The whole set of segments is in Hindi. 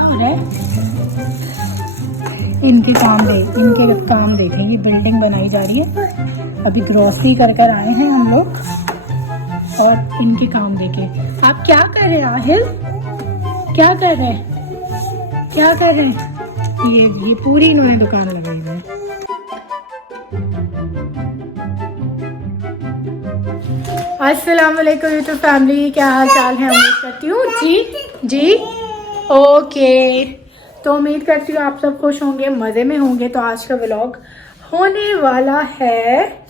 हो रहा है? इनके काम देखें। ये बिल्डिंग बनाई जा रही है। अभी ग्रोसरी कर कर आए हैं हम लोग और इनके काम देखें। आप क्या कर रहे हैं आहिल? क्या कर रहे हैं? क्या कर रहे हैं? ये पूरी इन्होंने दुकान लगाई है। अस्सलाम वालेकुम यूट्यूब फैमिली, क्या हाल चाल है? उम्मीद करती हूँ जी ओके। तो उम्मीद करती हूँ आप सब खुश होंगे, मज़े में होंगे। तो आज का व्लॉग होने वाला है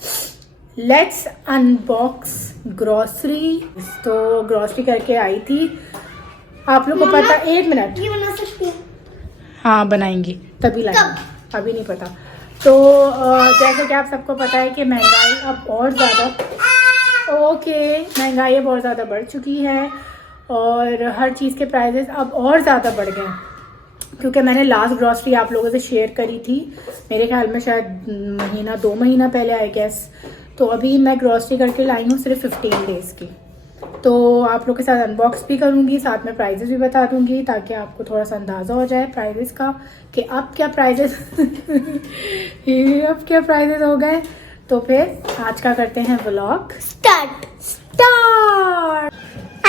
लेट्स अनबॉक्स ग्रॉसरी। तो ग्रॉसरी करके आई थी, आप लोग को पता। एक मिनट, ये बना सकती है? हाँ बनाएंगे, तभी लाएंगे, अभी नहीं पता। तो जैसे कि आप सबको पता है कि महंगाई अब और ज़्यादा महंगाई अब और ज़्यादा बढ़ चुकी है और हर चीज़ के प्राइसेस अब और ज़्यादा बढ़ गए हैं। क्योंकि मैंने लास्ट ग्रॉसरी आप लोगों से शेयर करी थी, मेरे ख्याल में शायद 2 महीना पहले आई गेस। तो अभी मैं ग्रॉसरी करके लाई हूँ सिर्फ 15 डेज़ की। तो आप लोग के साथ अनबॉक्स भी करूँगी, साथ में प्राइजेस भी बता दूँगी ताकि आपको थोड़ा सा अंदाज़ा हो जाए प्राइजेस का कि अब क्या प्राइजेस हो गए। तो फिर आज का करते हैं व्लॉग स्टार्ट।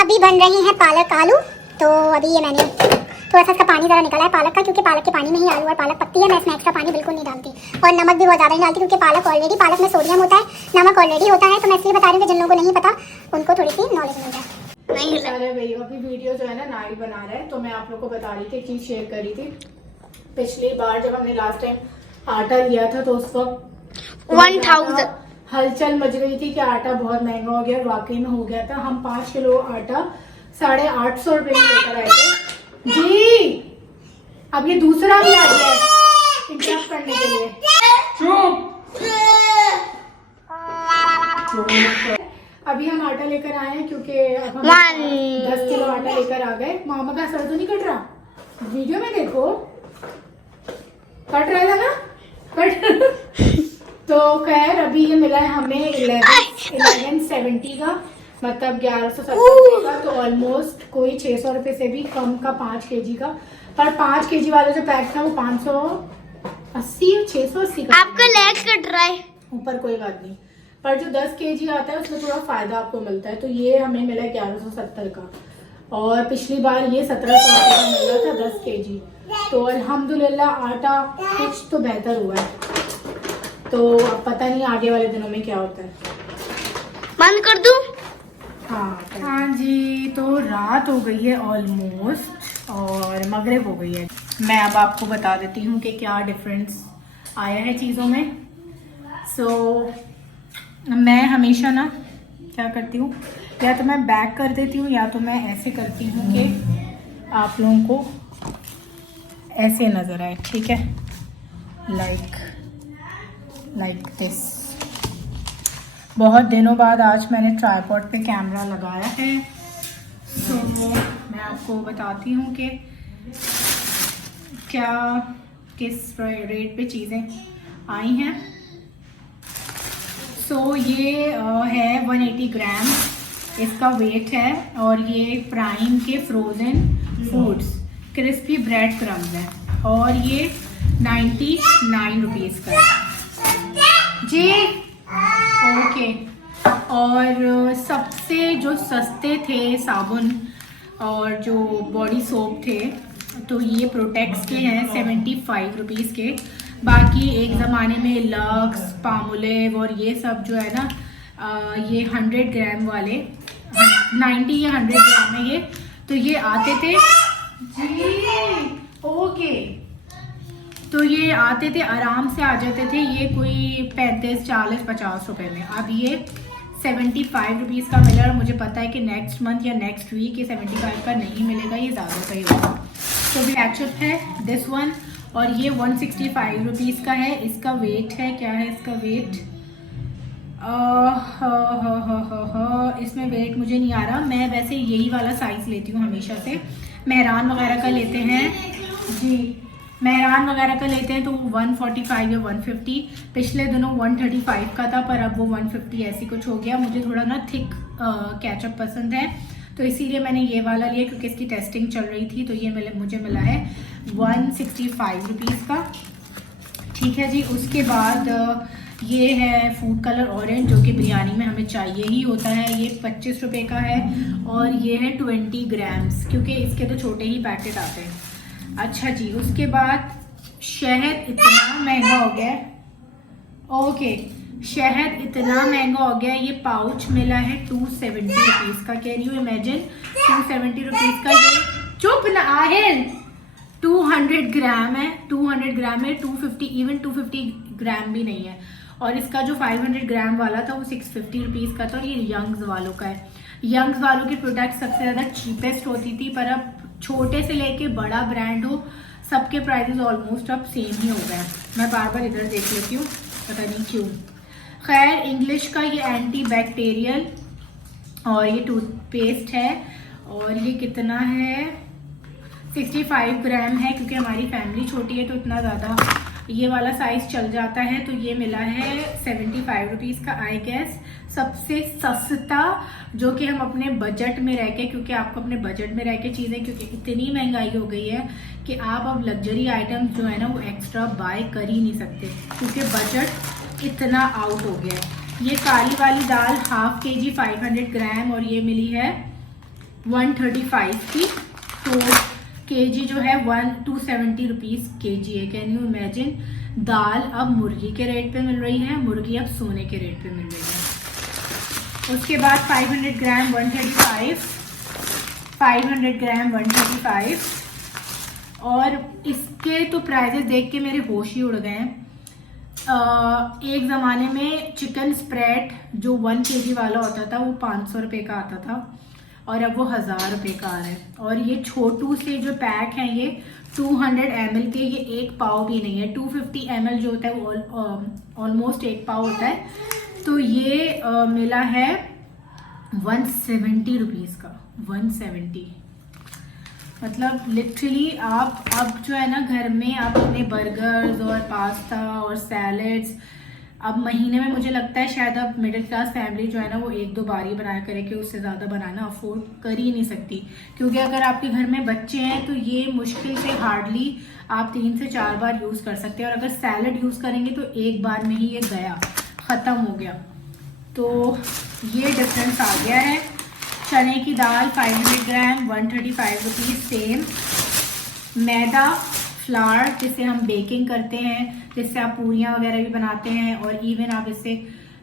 अभी बन रही है पालक आलू। तो अभी ये मैंने थोड़ा सा इसका पानी ज़रा निकाला है पालक का, क्योंकि पालक के पानी में ही आलू और पालक पकती है। मैं इसमें एक्स्ट्रा पानी बिल्कुल नहीं डालती और नमक भी बहुत ज़्यादा नहीं डालती, क्योंकि पालक में सोडियम होता है, नमक ऑलरेडी होता है। तो मैं इसलिए बता रही हूँ कि जिन लोगों को नहीं पता उनको थोड़ी सी नॉलेज मिल जाए। नहीं अरे भैया अभी वीडियो जो है ना नाइल बना रहा है, तो मैं आप लोग को बता रही थी, एक चीज़ शेयर करी थी। पिछली बार जब हमने लास्ट टाइम आटा लिया था तो उस वक्त 1000 हलचल मच गई थी कि आटा बहुत महंगा हो गया। वाकई में हो गया था। हम 5 किलो आटा 850 रुपए में लेकर आए थे जी। अब ये दूसरा भी आ गया है इंतजाम करने के लिए। अभी हम आटा लेकर आए हैं क्योंकि अब हम 10 किलो आटा लेकर आ गए। मामा का सर तो नहीं कट रहा, वीडियो में देखो कट रहा था ना, कट तो खैर अभी ये मिला है हमें 1170 का, मतलब 1170 का। तो ऑलमोस्ट कोई 600 रुपये से भी कम का 5 kg का। पर 5 kg वाला जो पैक था वो 580 680 का। आपका लेग कट रहा है ऊपर कोई बात नहीं, पर जो 10 kg आता है उसमें थोड़ा फायदा आपको मिलता है। तो ये हमें मिला 1170 का और पिछली बार ये 1700 का मिला था 10 kg। तो अल्हम्दुलिल्लाह आटा कुछ तो बेहतर हुआ है। तो अब पता नहीं आगे वाले दिनों में क्या होता है। बंद कर दूं? हाँ जी, तो रात हो गई है ऑलमोस्ट और मगरिब हो गई है। मैं अब आपको बता देती हूँ कि क्या डिफरेंस आया है चीज़ों में। मैं हमेशा ना क्या करती हूँ, या तो मैं बैक कर देती हूँ या तो मैं ऐसे करती हूँ कि आप लोगों को ऐसे नज़र आए, ठीक है, लाइक दिस। बहुत दिनों बाद आज मैंने ट्राइपॉड पे कैमरा लगाया है। तो मैं आपको बताती हूँ कि क्या किस रेट पे चीज़ें आई हैं। ये है 180 ग्राम इसका वेट है और ये प्राइम के frozen foods crispy bread crumbs है और ये 99 रुपीज़ का है जी। ओके। और सबसे जो सस्ते थे साबुन और जो बॉडी सोप थे, तो ये प्रोटेक्स के हैं 75 रुपीज़ के। बाकी एक ज़माने में लक्स, पामोलिव और ये सब जो है ना, ये 100 ग्राम वाले 90 या 100 ग्राम में ये, तो ये आते थे जी। ओके, तो ये आते थे, आराम से आ जाते थे। ये कोई 35, 40, 50 रुपए में। अब ये 75 रुपीज़ का मिला और मुझे पता है कि नेक्स्ट मंथ या नेक्स्ट वीक ये 75 का नहीं मिलेगा, ये ज़्यादा का ही होगा। तो ब्लैकचिप है दिस वन और ये 165 रुपीज़ का है। इसका वेट है, क्या है इसका वेट, इसमें वेट मुझे नहीं आ रहा। मैं वैसे यही वाला साइज़ लेती हूँ हमेशा से। मेहरान वगैरह का लेते हैं जी, मेहरान वगैरह का लेते हैं तो 145 या 150। पिछले दिनों 135 का था, पर अब वो 150 ऐसी कुछ हो गया। मुझे थोड़ा ना थिक केचप पसंद है, तो इसीलिए मैंने ये वाला लिया क्योंकि इसकी टेस्टिंग चल रही थी। तो ये मुझे मिला है 165 रुपीज़ का। ठीक है जी। उसके बाद ये है फूड कलर ऑरेंज, जो कि बिरयानी में हमें चाहिए ही होता है। ये 25 रुपये का है और ये है 20 ग्राम्स, क्योंकि इसके तो छोटे ही पैकेट आते हैं। अच्छा जी। उसके बाद शहद इतना महंगा हो गया है। ओके, शहद इतना महंगा हो गया है। ये पाउच मिला है 270 रुपीज़ का। कैन यू इमेजिन 270 रुपीज़ का। ये चुप ना आहेल 200 ग्राम है। 200 ग्राम है। 250 इवन 250 ग्राम भी नहीं है। और इसका जो 500 ग्राम वाला था वो 650 रुपीज़ का था। और ये यंग्स वालों का है। यंग्स वालों की प्रोडक्ट सबसे ज़्यादा चीपेस्ट होती थी, पर अब छोटे से लेके बड़ा ब्रांड हो, सबके प्राइसेस ऑलमोस्ट अब सेम ही हो गए हैं। मैं बार बार इधर देख लेती हूँ, पता नहीं क्यों। खैर, इंग्लिश का ये एंटी बैक्टीरियल और ये टूथपेस्ट है। और ये कितना है, 65 ग्राम है। क्योंकि हमारी फैमिली छोटी है तो इतना ज़्यादा ये वाला साइज चल जाता है। तो ये मिला है 75 रुपीज़ का। आई गेस सबसे सस्ता, जो कि हम अपने बजट में रह के, क्योंकि आपको अपने बजट में रह के चीज़ें, क्योंकि इतनी महंगाई हो गई है कि आप अब लग्जरी आइटम्स जो है ना वो एक्स्ट्रा बाय कर ही नहीं सकते, क्योंकि बजट इतना आउट हो गया है। ये काली वाली दाल हाफ केजी 500 ग्राम और ये मिली है 135 की। तो केजी जो है 270 रुपीज़ केजी है। Can you imagine. दाल अब मुर्गी के रेट पे मिल रही है, मुर्गी अब सोने के रेट पे मिल रही है। उसके बाद 500 ग्राम 135, 500 ग्राम 135। और इसके तो प्राइजेस देख के मेरे होश ही उड़ गए हैं। एक ज़माने में चिकन स्प्रेड जो 1 केजी वाला होता था वो 500 रुपये का आता था और अब वो 1000 रुपये का आ रहा है। और ये छोटू से जो पैक हैं ये 200 ml के, ये एक पाव भी नहीं है। 250 ml जो होता है वो ऑलमोस्ट एक पाव होता है। तो ये मिला है 170 रुपीज़ का। 170 मतलब लिटरली आप अब जो है ना घर में आप अपने बर्गर्स और पास्ता और सैलड्स, अब महीने में मुझे लगता है शायद अब मिडिल क्लास फैमिली जो है ना वो 1-2 बार ही बनाया करे, कि उससे ज़्यादा बनाना अफोर्ड कर ही नहीं सकती। क्योंकि अगर आपके घर में बच्चे हैं तो ये मुश्किल से हार्डली आप 3 से 4 बार यूज़ कर सकते हैं। और अगर सैलड यूज़ करेंगे तो एक बार में ही ये गया, ख़त्म हो गया। तो ये डिफरेंस आ गया है। चने की दाल 500 ग्राम 135 रुपीज़ सेम। मैदा फ्लावर जिसे हम बेकिंग करते हैं, जिससे आप पूरियाँ वगैरह भी बनाते हैं और इवन आप इससे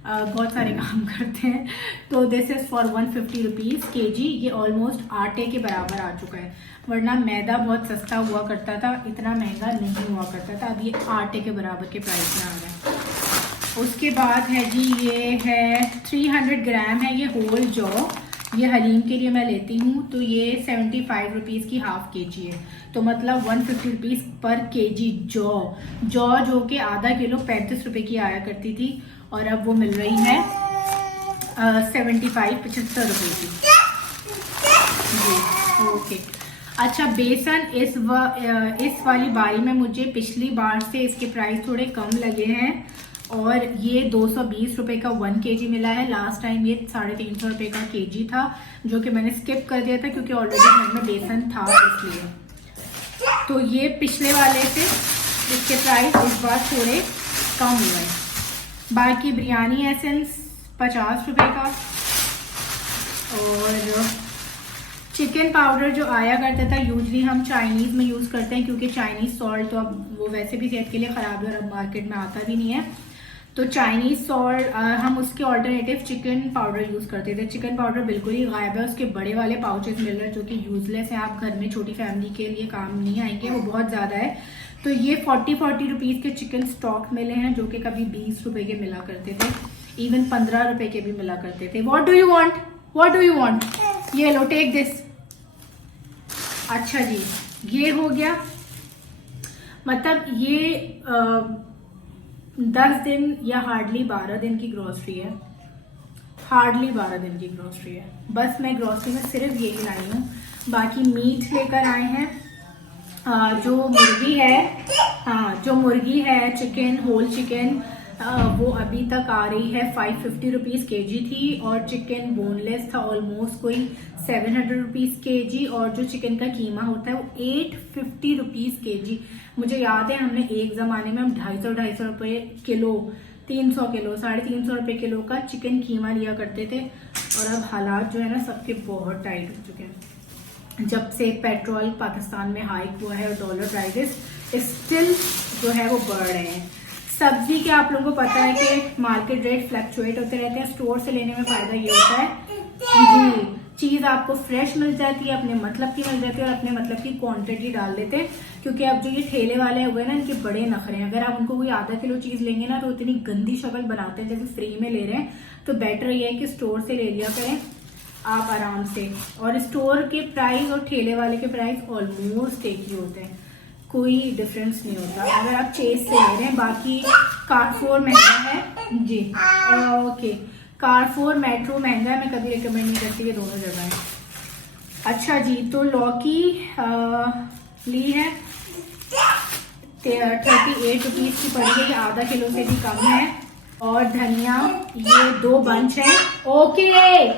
बहुत सारे काम करते हैं। तो this is for 150 rupees KG. ये ऑलमोस्ट आटे के बराबर आ चुका है। वरना मैदा बहुत सस्ता हुआ करता था, इतना महंगा नहीं हुआ करता था। अब ये आटे के बराबर के प्राइस में आ रहा है। उसके बाद है जी, ये है 300 ग्राम है ये होल जौ। ये हलीम के लिए मैं लेती हूँ। तो ये 75 रुपीज़ की हाफ केजी है। तो मतलब 150 रुपीज़ पर केजी जौ जो कि आधा किलो 35 रुपये की आया करती थी और अब वो मिल रही है 75 रुपये की जी। ओके। अच्छा, बेसन इस वाली बारी में मुझे पिछली बार से इसके प्राइस थोड़े कम लगे हैं और ये 220 रुपये का 1 केजी मिला है। लास्ट टाइम ये 350 रुपये का केजी था, जो कि मैंने स्किप कर दिया था क्योंकि ऑलरेडी घर में बेसन था इसलिए। तो ये पिछले वाले से इसके प्राइस इस बार थोड़े कम हुए हैं। बाकी बिरयानी एसेंस 50 रुपये का और चिकन पाउडर जो आया करता था, यूजली हम चाइनीज़ में यूज़ करते हैं क्योंकि चाइनीज़ सॉल्ट तो अब वो वैसे भी सेहत के लिए ख़राब है और अब मार्केट में आता भी नहीं है। तो चाइनीज़ सॉल्ट हम उसके ऑल्टरनेटिव चिकन पाउडर यूज़ करते थे। चिकन पाउडर बिल्कुल ही गायब है। उसके बड़े वाले पाउचेस मिल रहे हैं जो कि यूजलेस हैं, आप घर में छोटी फैमिली के लिए काम नहीं आएंगे, वो बहुत ज़्यादा है। तो ये 40 रुपीज़ के चिकन स्टॉक मिले हैं जो कि कभी 20 रुपये के मिला करते थे, इवन 15 रुपये के भी मिला करते थे। What do you want? ये लो, टेक दिस। अच्छा जी, ये हो गया। मतलब ये 10 दिन या हार्डली 12 दिन की ग्रॉसरी है। हार्डली 12 दिन की ग्रॉसरी है। बस मैं ग्रॉसरी में सिर्फ यही लाई हूँ। बाकी मीट लेकर आए हैं। जो मुर्गी है चिकन, होल चिकन, वो अभी तक आ रही है 550 रुपीज़ केजी थी और चिकन बोनलेस था ऑलमोस्ट कोई 700 रुपीज़ kg, और जो चिकन का कीमा होता है वो 850 रुपीज़ kg। मुझे याद है हमने एक ज़माने में हम 250 रुपये किलो, 300 किलो, 350 रुपये किलो का चिकन कीमा लिया करते थे। और अब हालात जो है ना सबके बहुत टाइट हो चुके हैं। जब से पेट्रोल पाकिस्तान में हाइक हुआ है और डॉलर प्राइसेस स्टिल जो है वो बढ़ रहे हैं। सब्जी के आप लोगों को पता है कि मार्केट रेट फ्लक्चुएट होते रहते हैं। स्टोर से लेने में फ़ायदा ये होता है जी, चीज़ आपको फ्रेश मिल जाती है, अपने मतलब की मिल जाती है और अपने मतलब की क्वांटिटी डाल देते हैं। क्योंकि अब जो ये ठेले वाले हुए ना, इनके बड़े नखरे हैं। अगर आप उनको कोई आधा किलो चीज़ लेंगे ना तो इतनी गंदी शक्ल बनाते हैं जैसे फ्री में ले रहे हैं। तो बेटर ये है कि स्टोर से ले लिया करें आप आराम से। और स्टोर के प्राइस और ठेले वाले के प्राइस ऑलमोस्ट एक ही होते हैं, कोई डिफरेंस नहीं होता अगर आप चेज से ले रहे हैं। बाकी कारफोर महंगा है जी, ओके, कारफोर मेट्रो महंगा है, मैं कभी रिकमेंड नहीं करती ये दोनों जगह है। अच्छा जी, तो लौकी ली है 38 रुपीज़ की पड़ेगी, आधा किलो से भी कम है। और धनिया ये 2 बंच है, ओके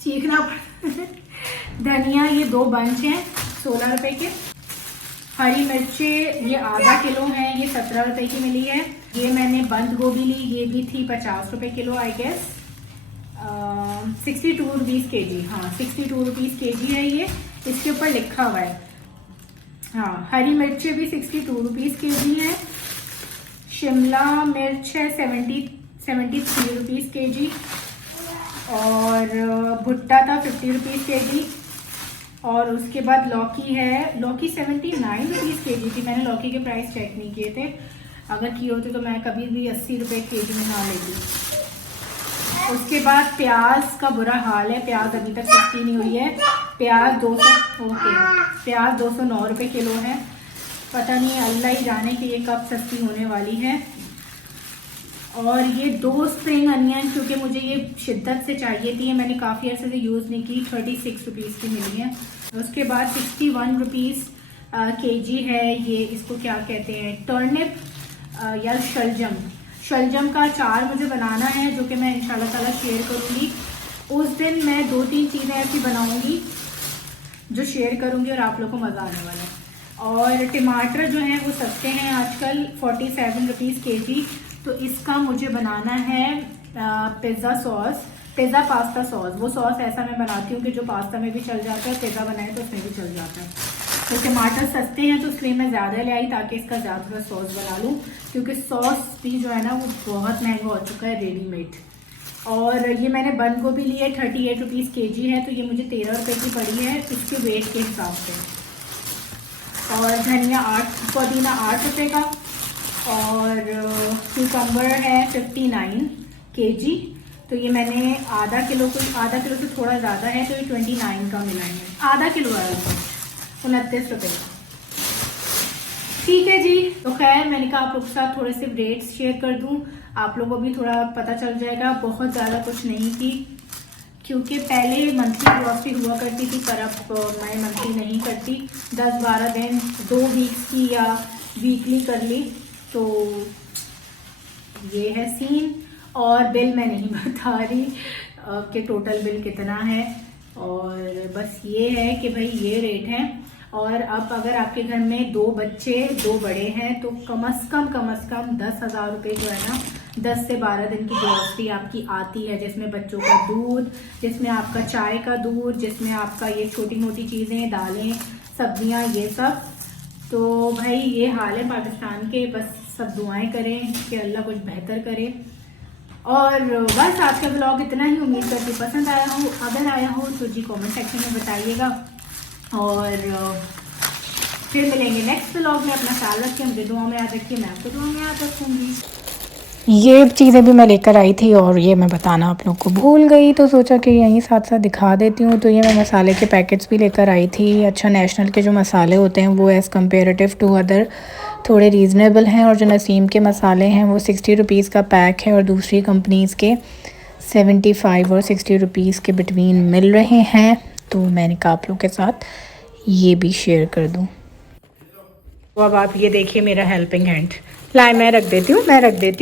चीखना धनिया ये 2 बंच हैं 16 रुपए के। हरी मिर्चें ये आधा किलो है, ये 17 रुपए की मिली है। ये मैंने बंद गोभी ली, ये भी थी 50 रुपए किलो आई गेस, 62 रुपीज़ kg, हाँ 62 रुपीज़ kg है ये, इसके ऊपर लिखा हुआ है। हाँ, हरी मिर्चें भी 62 रुपीज़ kg है। शिमला मिर्च है 73 रुपीज़ kg। और भुट्टा था 50 रुपीज़ kg। और उसके बाद लौकी है, लौकी 79 रुपीज़ kg थी। मैंने लौकी के प्राइस चेक नहीं किए थे, अगर किए होते तो मैं कभी भी 80 रुपये kg में ना लेती। उसके बाद प्याज का बुरा हाल है, प्याज अभी तक सस्ती नहीं हुई है। प्याज 209 रुपये किलो है। पता नहीं अल्लाह ही जाने कि ये कब सस्ती होने वाली है। और ये 2 स्प्रिंग अनियन, क्योंकि मुझे ये शिद्दत से चाहिए थी, मैंने काफ़ी अर्से से यूज़ नहीं की, 36 रुपीज़ की मिली है। उसके बाद 61 रुपीज़ kg है ये, इसको क्या कहते हैं, टर्निप या शलजम का अचार मुझे बनाना है, जो कि मैं इंशाल्लाह ताला शेयर करूँगी। उस दिन मैं 2-3 चीज़ें ऐसी बनाऊँगी जो शेयर करूँगी और आप लोग को मज़ा आने वाला है। और टमाटर जो हैं वो सस्ते हैं आजकल, 47 रुपीज़ kg। तो इसका मुझे बनाना है पिज़्ज़ा पास्ता सॉस। वो सॉस ऐसा मैं बनाती हूँ कि जो पास्ता में भी चल जाता है, पिज़्ज़ा बनाए तो उसमें भी चल जाता है। तो टमाटर सस्ते हैं तो इसलिए मैं ज़्यादा ले आई ताकि इसका ज़्यादा सॉस बना लूँ, क्योंकि सॉस भी जो है ना वो बहुत महंगा हो चुका है रेडीमेड। और ये मैंने बंद गोभी ली है, 38 रुपीज़ kg है, तो ये मुझे 13 रुपये की पड़ी है इसके वेट के हिसाब से। और धनिया पुदीना 8 रुपये का। और क्यूकम्बर है 59 kg, तो ये मैंने आधा किलो से थोड़ा ज़्यादा है, तो ये 29 का मिला है। आधा किलो है 29 रुपये का। ठीक है जी, तो खैर मैंने कहा आप लोग के साथ थोड़े से रेट्स शेयर कर दूं, आप लोगों को भी थोड़ा पता चल जाएगा। बहुत ज़्यादा कुछ नहीं थी, क्योंकि पहले मंथली ग्रॉसरी हुआ करती थी, पर अब मैं मंथली नहीं करती। 10-12 दिन 2 वीक्स की या वीकली कर ली। तो ये है सीन। और बिल मैं नहीं बता रही कि टोटल बिल कितना है, और बस ये है कि भाई ये रेट है। और अब अगर आपके घर में 2 बच्चे 2 बड़े हैं तो कम से कम 10,000 रुपये जो है ना, 10 से 12 दिन की ग्रॉसरी आपकी आती है, जिसमें बच्चों का दूध, जिसमें आपका चाय का दूध, जिसमें आपका ये छोटी मोटी चीज़ें, दालें, सब्जियां, ये सब। तो भाई ये हाल है पाकिस्तान के। बस सब दुआएं करें कि अल्लाह कुछ बेहतर करे। और बस आज का ब्लॉग इतना ही, उम्मीद करती पसंद आया हो। अगर आया हो तो जी कमेंट सेक्शन में बताइएगा। और फिर मिलेंगे नेक्स्ट ब्लॉग में। अपना ख्याल रखिए, मुझे दुआ में याद रखिए, मैं आपको दुआ में याद रखूँगी। ये चीज़ें भी मैं लेकर आई थी और ये मैं बताना आप लोग को भूल गई, तो सोचा कि यहीं साथ साथ दिखा देती हूँ। तो ये मैं मसाले के पैकेट्स भी लेकर आई थी। अच्छा, नेशनल के जो मसाले होते हैं वो एज़ कम्पेरेटिव टू अदर थोड़े रीज़नेबल हैं, और जो नसीम के मसाले हैं वो 60 रुपीज़ का पैक है, और दूसरी कंपनीज़ के 75 और 60 रुपीज़ के बिटवीन मिल रहे हैं। तो मैंने कहा आप लोग के साथ ये भी शेयर कर दूँ। तो अब आप ये देखिए मेरा हेल्पिंग हैंड। लाए, मैं रख देती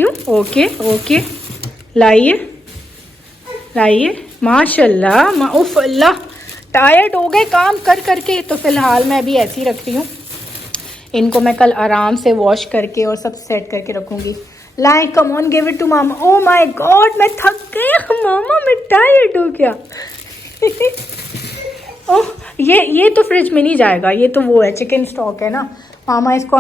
हूँ। ओके लाइए माशाल्लाह, उफ अल्लाह, टायर्ड हो गए काम कर करके, तो फिलहाल मैं अभी ऐसे ही रखती हूँ। इनको मैं कल आराम से वॉश करके और सब सेट करके रखूँगी। लाए, come on, give it to mama. Oh my god, मैं थक गया मामा, मैं टायर्ड हो गया। ओह, ये तो फ्रिज में नहीं जाएगा, ये तो वो है चिकन स्टॉक है ना मामा, इसको